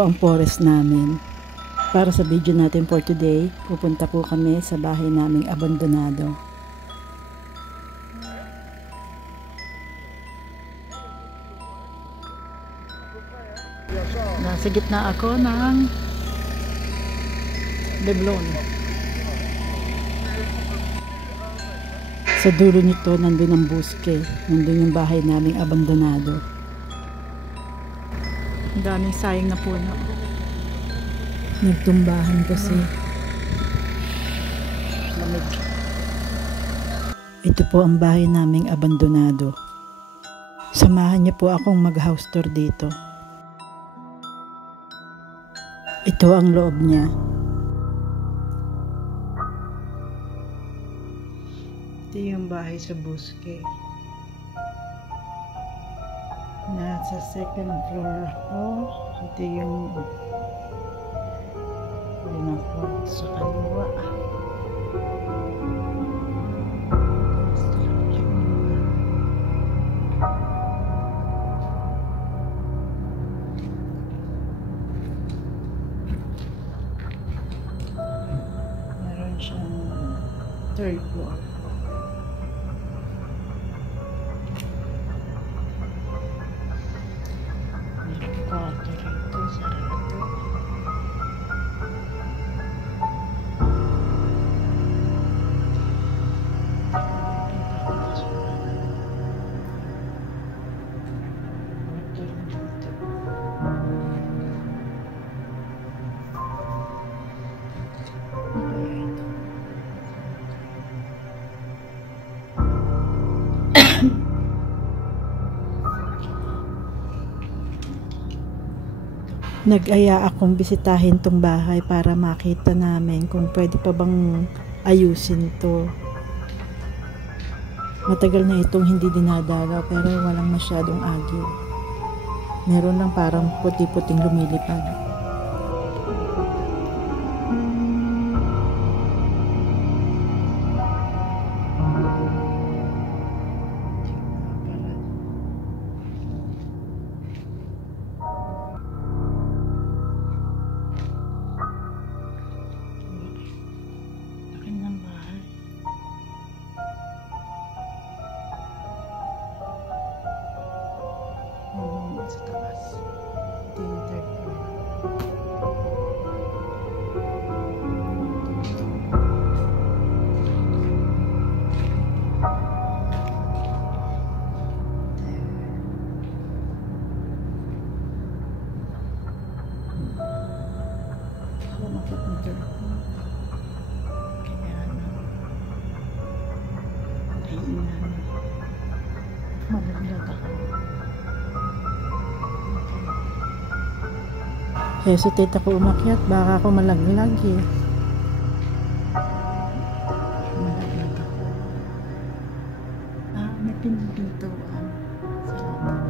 po ang forest namin. Para sa video natin for today, pupunta po kami sa bahay naming abandonado. Nasa gitna ako ng Leblon. Sa dulo nito, nandun ang buske. Nandun yung bahay naming abandonado. Ang daming sayang na puno. Nagtumbahan kasi. Lamig. Ito po ang bahay naming abandonado. Samahan niyo po akong mag-house tour dito. Ito ang loob niya. Ito yung bahay sa buske. Nasa second floor ako. Ito yung unang floor sa kaliwa. Meron siyang third floor. Kwarto rito, sarado. Nag-aya akong bisitahin tong bahay para makita namin kung pwede pa bang ayusin to. Matagal na itong hindi dinadalaw pero walang masyadong agyo. Meron lang parang puti-puting lumilipad. Sa taas. Ito yung third floor. Lumakit na third floor. Kaya naiinan. Malaglag ako. Hesitate ako umakyat, baka ako malaglag eh. Malaglag ako. May pinipintuan. Salamat.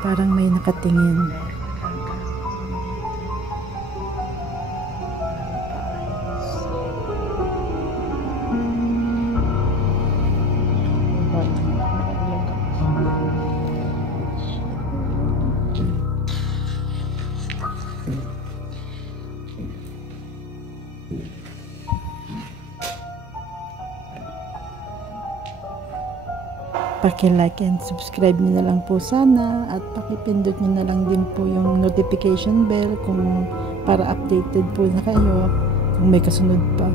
Parang may nakatingin. Paki-like and subscribe niyo na lang po sana at pakipindot niyo na lang din po yung notification bell kung para updated po na kayo kung may kasunod pa.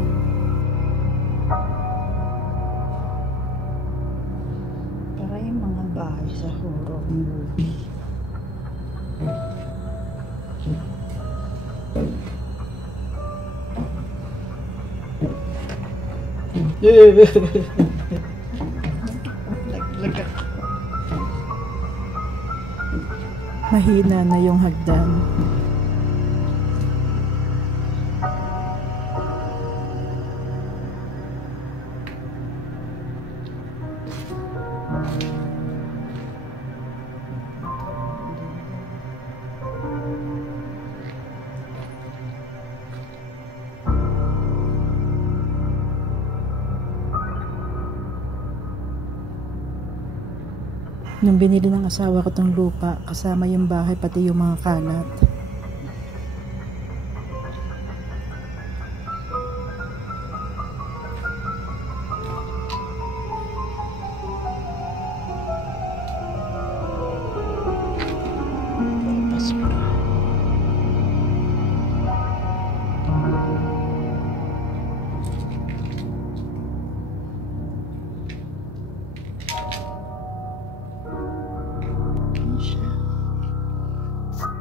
Para yung mga bahay sa horror movie. Mahina na yung hagdan. Nung binili ng asawa ko tong lupa, kasama yung bahay pati yung mga kalat.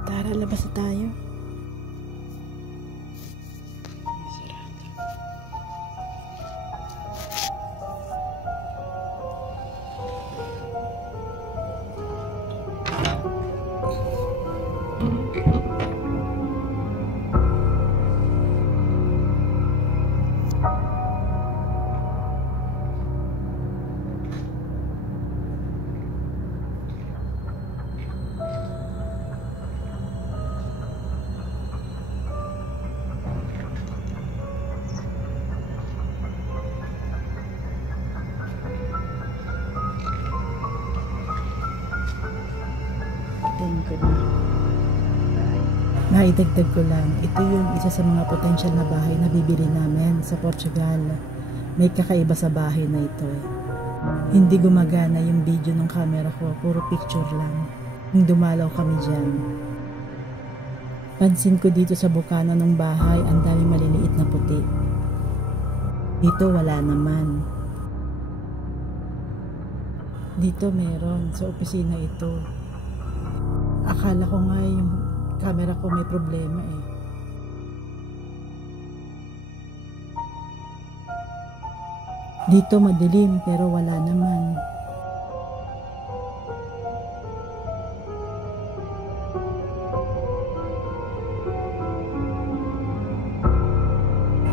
Tara, labas na tayo. Naidagdag ko lang, ito yung isa sa mga potensyal na bahay na bibili namin sa Portugal. May kakaiba sa bahay na ito eh. Hindi gumagana yung video ng camera ko, puro picture lang. Nung dumalaw kami dyan. Pansin ko dito sa bukana ng bahay, ang dami maliliit na puti. Dito wala naman. Dito meron, sa opisina ito. Akala ko nga yung camera ko may problema eh. Dito madilim pero wala naman.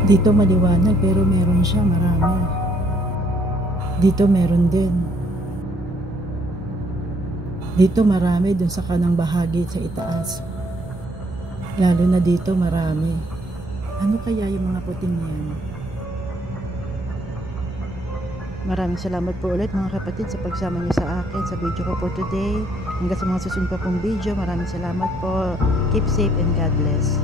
Dito maliwanag pero meron siya marami. Dito meron din. Dito marami dun sa kanang bahagi sa itaas. Lalo na dito marami. Ano kaya yung mga puting yan? Maraming salamat po ulit mga kapatid sa pagsama niyo sa akin sa video ko for today. Hanggang sa mga susunod pa pong video. Maraming salamat po. Keep safe and God bless.